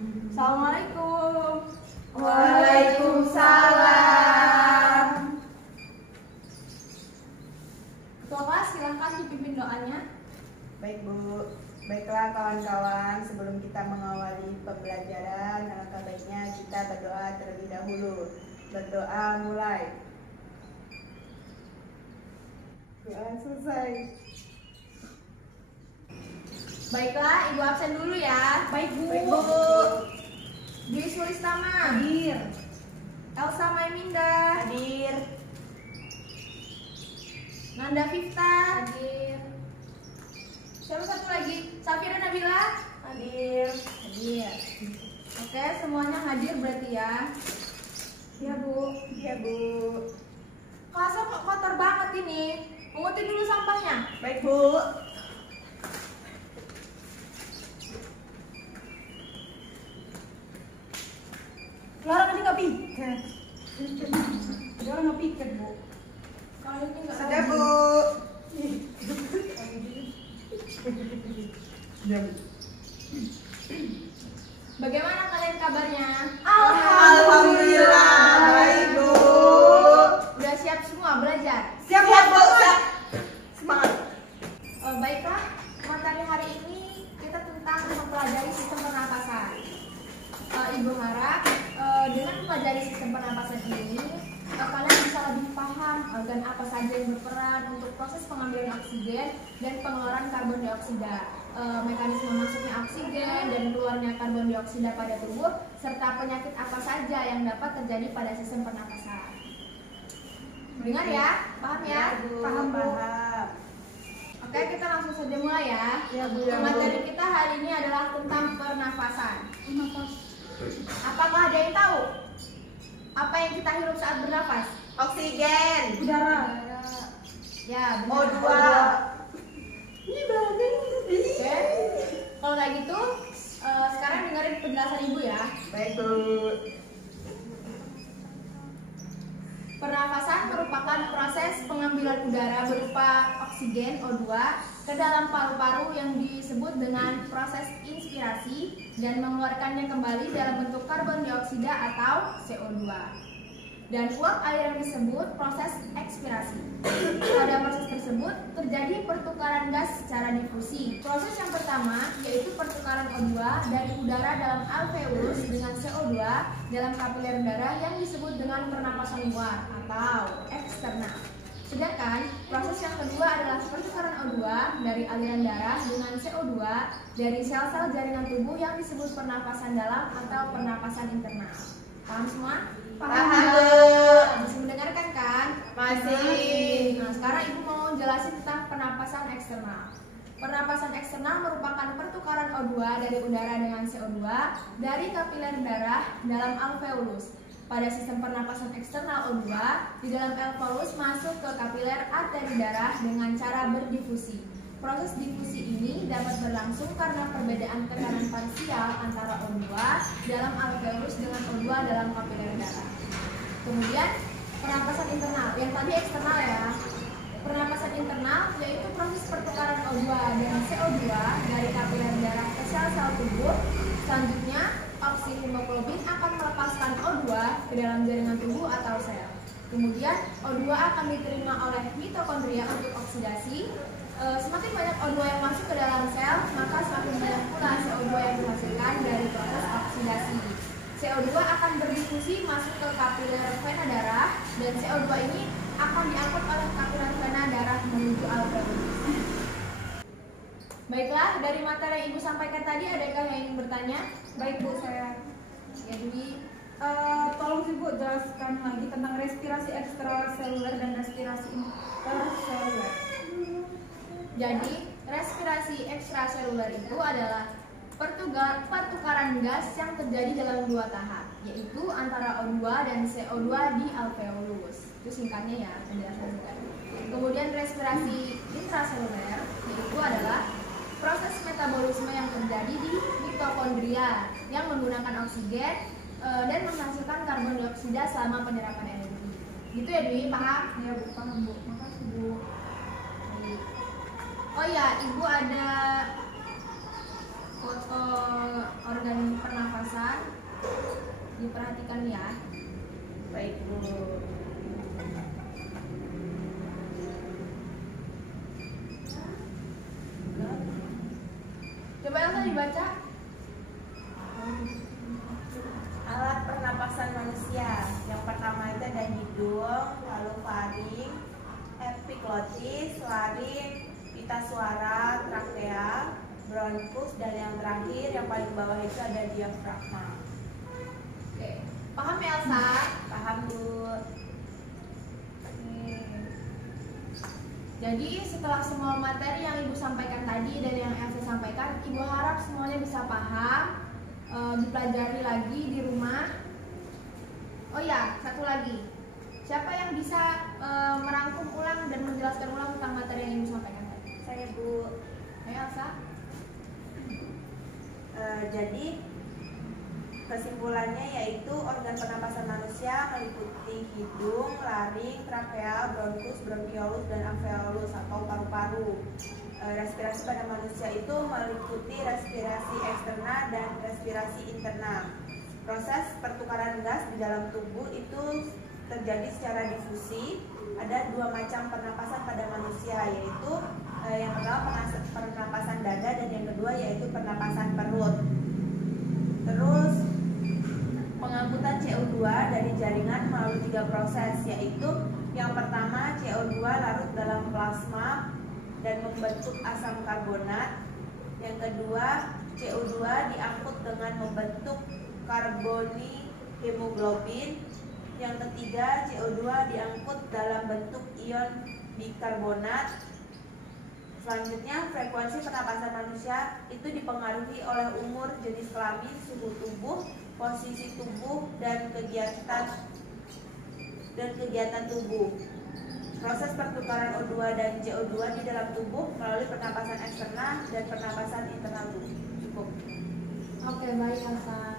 Assalamualaikum. Waalaikumsalam. Ketua kelas silahkan dipimpin doanya. Baik Bu, baiklah kawan-kawan, sebelum kita mengawali pembelajaran, alangkah baiknya kita berdoa terlebih dahulu. Berdoa mulai. Doa selesai. Baiklah, Ibu absen dulu ya. Baik Bu. Dwi Sulistama. Hadir. Elsa Maiminda. Hadir. Nanda Vifta. Hadir. Siapa satu lagi? Safira Nabila. Hadir. Hadir. Oke, semuanya hadir berarti ya. Iya Bu. Iya Bu. Kelasnya kok kotor banget ini. Pungutin dulu sampahnya. Baik Bu. Lara tadi nggak piket. Lara nggak piket Bu. Kalau ini nggak Sudah Bu. Bagaimana kalian kabarnya? Alhamdulillah baik Bu. Udah siap semua belajar? Siap Bu. Siap. Semangat. Baiklah, materi hari ini kita tentang mempelajari sistem pernapasan. Ibu harap dengan mempelajari sistem pernapasan ini kalian bisa lebih paham organ apa saja yang berperan untuk proses pengambilan oksigen dan pengeluaran karbon dioksida, mekanisme masuknya oksigen dan keluarnya karbon dioksida pada tubuh, serta penyakit apa saja yang dapat terjadi pada sistem pernapasan. Dengar ya? Paham ya? Paham Paham. Oke, kita langsung saja mulai ya. Ya, Bu, ya, Bu. Materi kita hari ini adalah tentang pernafasan. Apakah ada yang tahu apa yang kita hirup saat bernafas? Oksigen. Udara. Ya, benar. O2. Oke. Kalau kayak gitu, sekarang dengerin penjelasan Ibu ya. Baik Bu. Pernafasan merupakan proses pengambilan udara berupa oksigen O2 ke dalam paru-paru yang disebut dengan proses inspirasi dan mengeluarkannya kembali dalam bentuk karbon dioksida atau CO2. Dan uap air yang disebut proses ekspirasi. Pada proses tersebut terjadi pertukaran gas secara difusi. Proses yang pertama yaitu pertukaran O2 dari udara dalam alveolus dengan CO2 dalam kapiler darah yang disebut dengan pernapasan luar atau eksternal. Sedangkan proses yang kedua adalah pertukaran O2 dari aliran darah dengan CO2 dari sel-sel jaringan tubuh yang disebut pernapasan dalam atau pernapasan internal. Paham semua? Paham Bu. Masih mendengarkan kan? Masih. Nah, sekarang Ibu mau jelasin tentang pernapasan eksternal. Pernapasan eksternal merupakan pertukaran O2 dari udara dengan CO2 dari kapiler darah dalam alveolus. Pada sistem pernapasan eksternal O2 di dalam alveolus masuk ke kapiler arteri darah dengan cara berdifusi. Proses difusi ini dapat berlangsung karena perbedaan tekanan parsial antara O2 dalam alveolus dengan O2 dalam kapiler darah. Kemudian pernapasan internal, yang tadi eksternal ya. Pernapasan internal yaitu proses pertukaran O2 dan CO2 dari kapiler darah ke sel-sel tubuh. Selanjutnya, oksihemoglobin akan melepaskan O2 ke dalam jaringan tubuh atau sel. Kemudian O2 akan diterima oleh mitokondria untuk oksidasi. Semakin banyak O2 yang masuk ke dalam sel, maka semakin banyak pula CO2 yang dihasilkan dari proses oksidasi. CO2 akan berdifusi masuk ke kapiler vena darah, dan CO2 ini akan diangkut oleh kapiler vena darah menuju alveolus. Baiklah, dari materi yang Ibu sampaikan tadi, adakah yang ingin bertanya? Baik Bu, saya. Ya, Dwi. Tolong sih Bu jelaskan lagi tentang respirasi ekstraseluler dan respirasi interseluler. Jadi, respirasi ekstraseluler itu adalah pertukaran gas yang terjadi dalam dua tahap, yaitu antara O2 dan CO2 di alveolus. Itu singkatnya ya, penjelasan singkat. Kemudian respirasi intraseluler yaitu adalah proses metabolisme yang terjadi di mitokondria yang menggunakan oksigen dan menghasilkan karbon dioksida selama penyerapan energi. Gitu ya Dwi, paham? Ya Bu, paham Bu. Makasih Bu. Oh ya, Ibu ada foto organ pernafasan diperhatikan ya. Baik, Bu. Coba Elsa dibaca. Alat pernapasan manusia. Yang pertama itu ada hidung, lalu faring, epiglotis, laring, pita suara, trakea, bronkus, dan yang terakhir yang paling bawah itu ada diafragma. Oke, paham ya Elsa? Paham, Bu? Jadi setelah semua materi yang Ibu sampaikan tadi dan yang Elsa sampaikan, Ibu harap semuanya bisa paham, dipelajari lagi di rumah. Oh ya, satu lagi. Siapa yang bisa merangkum ulang dan menjelaskan ulang tentang materi yang Ibu sampaikan tadi? Saya, Bu. Ayo Elsa. Jadi kesimpulannya yaitu organ pernapasan manusia meliputi hidung, laring, trakea, bronkus, bronkiolus, dan alveolus atau paru-paru. Respirasi pada manusia itu meliputi respirasi eksterna dan respirasi interna. Proses pertukaran gas di dalam tubuh itu terjadi secara difusi. Ada dua macam pernapasan pada manusia, yaitu yang pertama pernapasan dada dan yang kedua yaitu pernapasan perut. Terus pengangkutan CO2 dari jaringan melalui 3 proses, yaitu yang pertama CO2 larut dalam plasma dan membentuk asam karbonat. Yang kedua CO2 diangkut dengan membentuk karboni hemoglobin. Yang ketiga CO2 diangkut dalam bentuk ion bikarbonat. Selanjutnya, frekuensi pernapasan manusia itu dipengaruhi oleh umur, jenis kelamin, suhu tubuh, posisi tubuh, dan kegiatan tubuh. Proses pertukaran O2 dan CO2 di dalam tubuh melalui pernapasan eksternal dan pernapasan internal tubuh. Cukup. Oke, baik Elsa.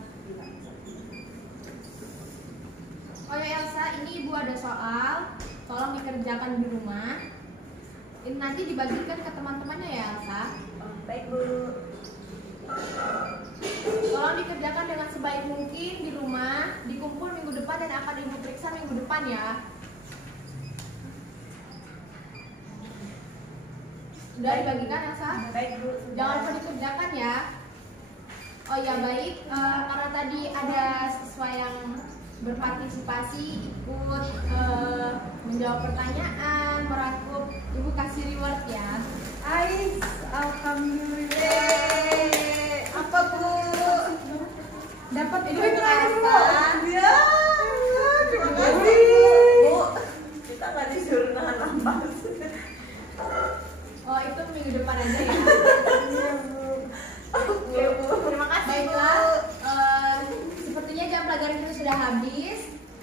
Oh ya Elsa, ini Ibu ada soal, tolong dikerjakan di rumah. Ini nanti dibagikan ke teman-temannya ya Elsa. Baik, Bu. Tolong dikerjakan dengan sebaik mungkin di rumah, dikumpul minggu depan dan akan Ibu periksa minggu depan ya. Sudah dibagikan Elsa? Baik, Bu. Jangan lupa dikerjakan ya. Oh ya baik, karena tadi ada siswa yang berpartisipasi ikut menjawab pertanyaan, merangkum, Ibu kasih reward ya. Ais, alhamdulillah. Apa, Bu? Dapat Ibu duit lagi, Bu. Ya, terima kasih. Bu, kita nggak disuruh nahan nafas. Oh itu minggu depan aja ya. Oke, Bu. Terima kasih. Baiklah, sepertinya jam pelajaran kita sudah habis.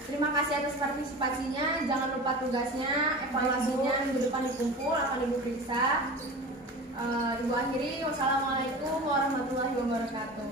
Terima kasih atas partisipasinya. Jangan lupa tugasnya, evaluasinya minggu depan dikumpul, akan Ibu periksa. Ibu akhiri, wassalamualaikum warahmatullahi wabarakatuh.